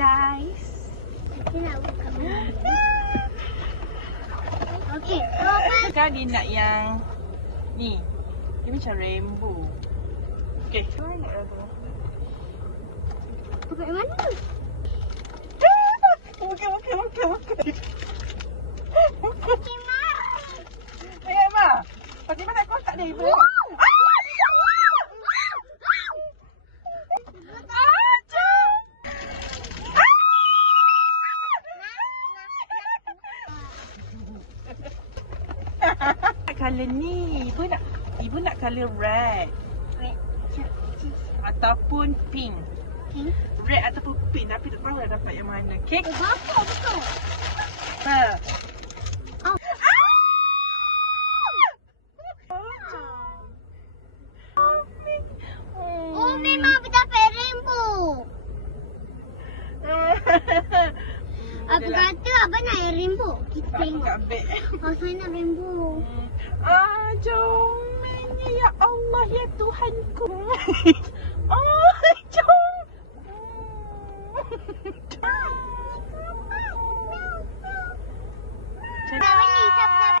guys. Kita nak buka mana? Okey, apa? Kan dia nak yang ni. Dia macam rainbow. Okey. Buka yang mana? Okey. Fatimah. Hey, Emma. Fatimah tak kotak dia. Color ni. Ibu nak color red Red. ataupun pink. Pink. Red ataupun pink, tapi tak tahu dah dapat yang mana. Okay? Bapak betul. Ha. Oh. Oh, memang dapat rainbow. Apa kata abang nak yang rainbow? Kita Aku tengok. tak ambil. Oh, saya nak rainbow. Jomelnya ya Allah ya